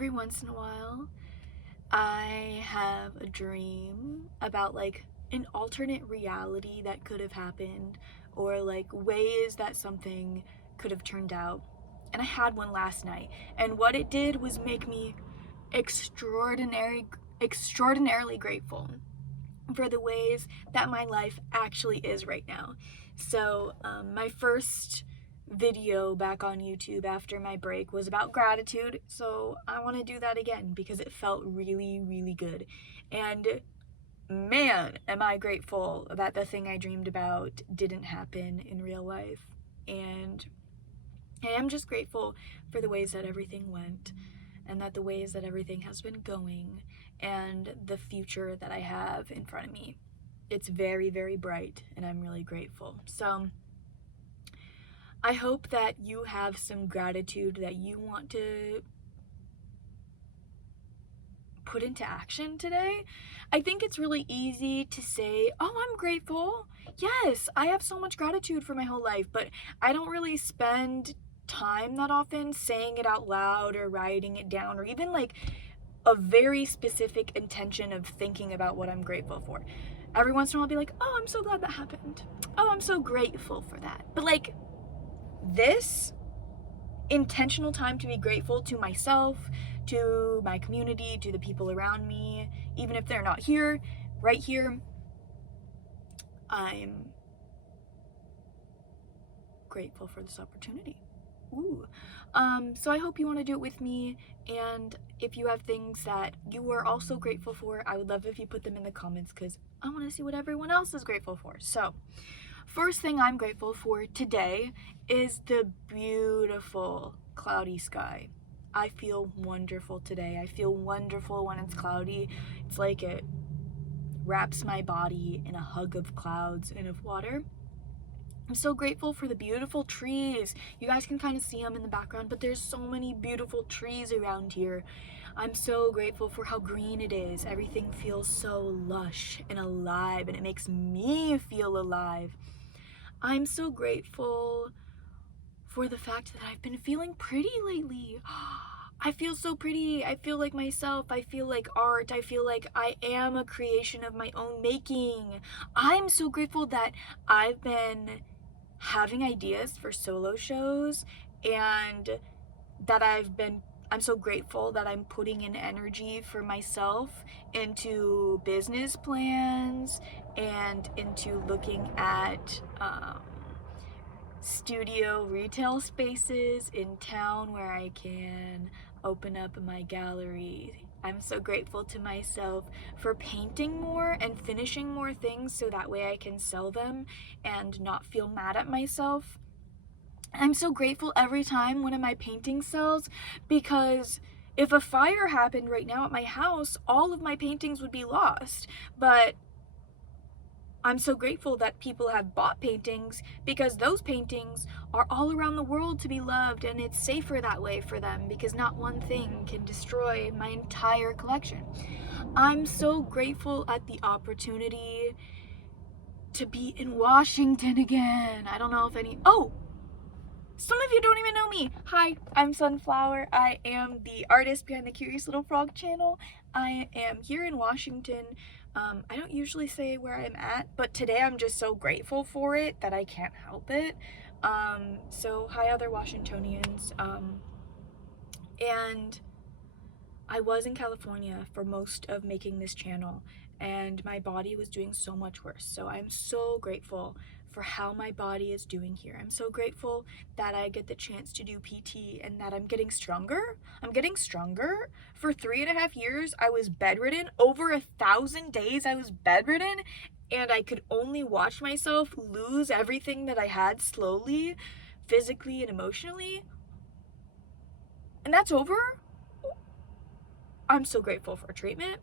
every once in a while, I have a dream about like an alternate reality that could have happened, or like ways that something could have turned out. And I had one last night, and what it did was make me extraordinarily grateful for the ways that my life actually is right now. So my first video back on YouTube after my break was about gratitude, so I want to do that again because it felt really good. And man, am I grateful that the thing I dreamed about didn't happen in real life. And I am just grateful for the ways that everything went, and that the ways that everything has been going, and the future that I have in front of me. It's very bright, and I'm really grateful. So I hope that you have some gratitude that you want to put into action today. I think it's really easy to say, oh, I'm grateful. Yes, I have so much gratitude for my whole life, but I don't really spend time that often saying it out loud or writing it down, or even like a very specific intention of thinking about what I'm grateful for. Every once in a while I'll be like, oh, I'm so glad that happened. Oh, I'm so grateful for that. But like this intentional time to be grateful to myself, to my community, to the people around me, even if they're not here, right here, I'm grateful for this opportunity. Ooh. So I hope you want to do it with me, and if you have things that you are also grateful for, I would love if you put them in the comments because I want to see what everyone else is grateful for. So first thing I'm grateful for today is the beautiful cloudy sky. I feel wonderful today. I feel wonderful when it's cloudy. It's like it wraps my body in a hug of clouds and of water. I'm so grateful for the beautiful trees. You guys can kind of see them in the background, but there's so many beautiful trees around here. I'm so grateful for how green it is. Everything feels so lush and alive, and it makes me feel alive. I'm so grateful for the fact that I've been feeling pretty lately. I feel so pretty. I feel like myself. I feel like art. I feel like I am a creation of my own making. I'm so grateful that I've been having ideas for solo shows, and that I'm so grateful that I'm putting in energy for myself into business plans and into looking at studio retail spaces in town where I can open up my gallery. I'm so grateful to myself for painting more and finishing more things so that way I can sell them and not feel mad at myself. I'm so grateful every time one of my paintings sells, because if a fire happened right now at my house, all of my paintings would be lost. But I'm so grateful that people have bought paintings, because those paintings are all around the world to be loved, and it's safer that way for them because not one thing can destroy my entire collection. I'm so grateful at the opportunity to be in Washington again. I don't know if some of you don't even know me. Hi, I'm Sunflower. I am the artist behind the Curious Little Frog channel. I am here in Washington. I don't usually say where I'm at, but today I'm just so grateful for it that I can't help it. So hi other Washingtonians. And I was in California for most of making this channel, and my body was doing so much worse. So I'm so grateful for how my body is doing here. I'm so grateful that I get the chance to do PT and that I'm getting stronger. I'm getting stronger. For 3.5 years, I was bedridden. Over 1,000 days, I was bedridden, and I could only watch myself lose everything that I had slowly, physically and emotionally. And that's over. I'm so grateful for treatment.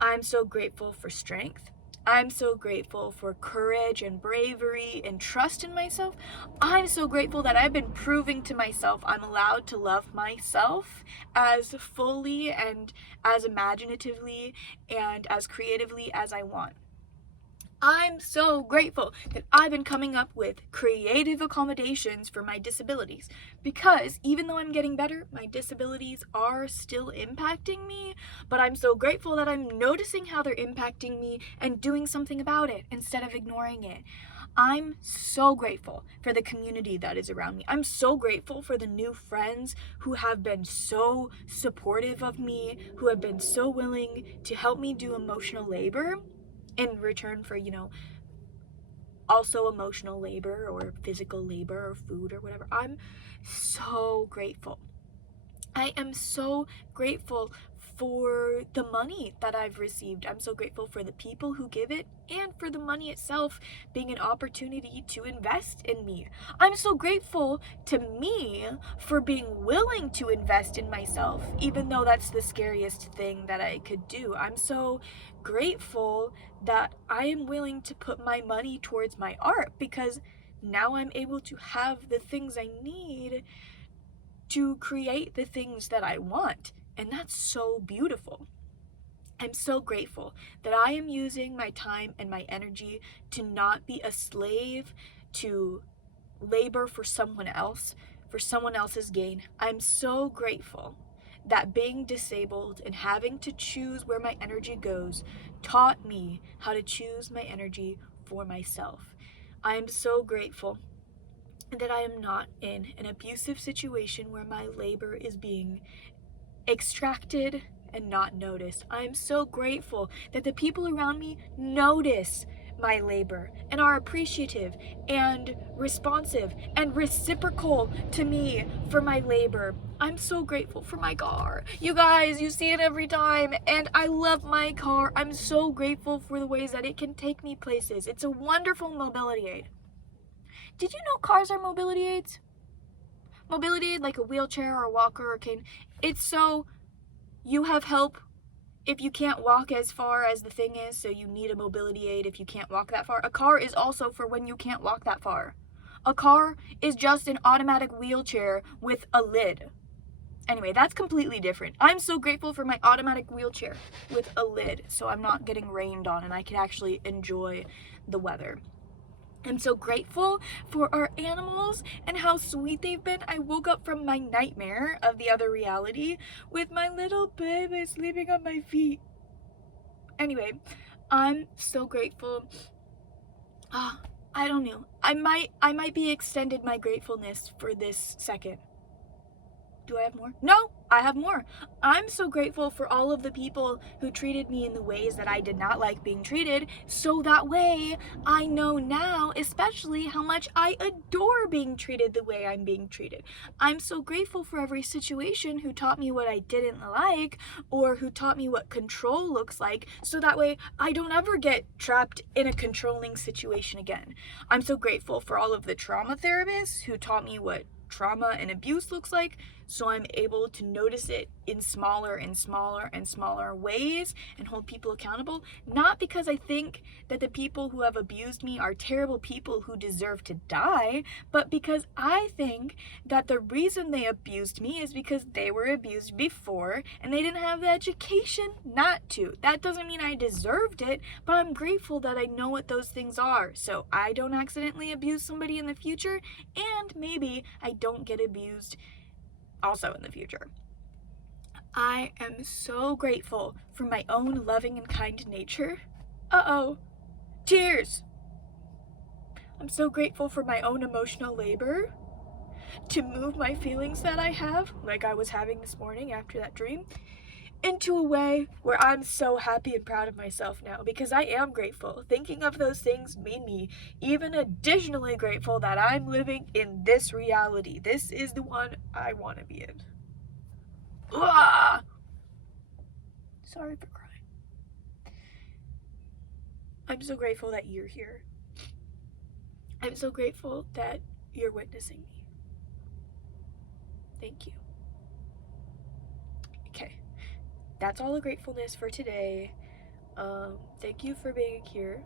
I'm so grateful for strength. I'm so grateful for courage and bravery and trust in myself. I'm so grateful that I've been proving to myself I'm allowed to love myself as fully and as imaginatively and as creatively as I want. I'm so grateful that I've been coming up with creative accommodations for my disabilities, because even though I'm getting better, my disabilities are still impacting me, but I'm so grateful that I'm noticing how they're impacting me and doing something about it instead of ignoring it. I'm so grateful for the community that is around me. I'm so grateful for the new friends who have been so supportive of me, who have been so willing to help me do emotional labor in return for, also emotional labor or physical labor or food or whatever. I'm so grateful. I am so grateful for the money that I've received. I'm so grateful for the people who give it and for the money itself being an opportunity to invest in me. I'm so grateful to me for being willing to invest in myself, even though that's the scariest thing that I could do. I'm so grateful that I am willing to put my money towards my art, because now I'm able to have the things I need to create the things that I want. And that's so beautiful. I'm so grateful that I am using my time and my energy to not be a slave to labor for someone else, for someone else's gain. I'm so grateful that being disabled and having to choose where my energy goes taught me how to choose my energy for myself. I am so grateful that I am not in an abusive situation where my labor is being extracted and not noticed. I am so grateful that the people around me notice my labor and are appreciative and responsive and reciprocal to me for my labor. I'm so grateful for my car. You guys, you see it every time, and I love my car. I'm so grateful for the ways that it can take me places. It's a wonderful mobility aid. Did you know cars are mobility aids? Mobility aid, like a wheelchair or a walker or a cane, it's so you have help if you can't walk as far as the thing is, so you need a mobility aid if you can't walk that far. A car is also for when you can't walk that far. A car is just an automatic wheelchair with a lid. Anyway, that's completely different. I'm so grateful for my automatic wheelchair with a lid, so I'm not getting rained on and I can actually enjoy the weather. I'm so grateful for our animals and how sweet they've been. I woke up from my nightmare of the other reality with my little baby sleeping on my feet. Anyway, I'm so grateful. I don't know. I might be extended my gratefulness for this second. Do I have more? No, I have more. I'm so grateful for all of the people who treated me in the ways that I did not like being treated, so that way I know now especially how much I adore being treated the way I'm being treated. I'm so grateful for every situation who taught me what I didn't like, or who taught me what control looks like, so that way I don't ever get trapped in a controlling situation again. I'm so grateful for all of the trauma therapists who taught me what trauma and abuse looks like, so I'm able to notice it in smaller and smaller and smaller ways and hold people accountable. Not because I think that the people who have abused me are terrible people who deserve to die, but because I think that the reason they abused me is because they were abused before and they didn't have the education not to. That doesn't mean I deserved it, but I'm grateful that I know what those things are, so I don't accidentally abuse somebody in the future, and maybe I don't get abused also in the future. I am so grateful for my own loving and kind nature. Tears! I'm so grateful for my own emotional labor to move my feelings that I have, like I was having this morning after that dream, into a way where I'm so happy and proud of myself now, because I am grateful. Thinking of those things made me even additionally grateful that I'm living in this reality. This is the one I want to be in. Sorry for crying. I'm so grateful that you're here. I'm so grateful that you're witnessing me. Thank you. Okay, that's all the gratefulness for today. Thank you for being here.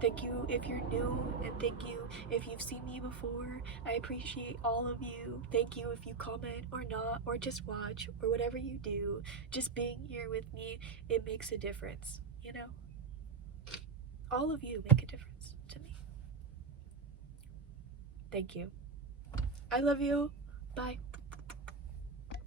Thank you if you're new, and thank you if you've seen me before. I appreciate all of you. Thank you if you comment or not, or just watch, or whatever you do. Just being here with me, it makes a difference, you know? all of you make a difference to me. Thank you. I love you. Bye.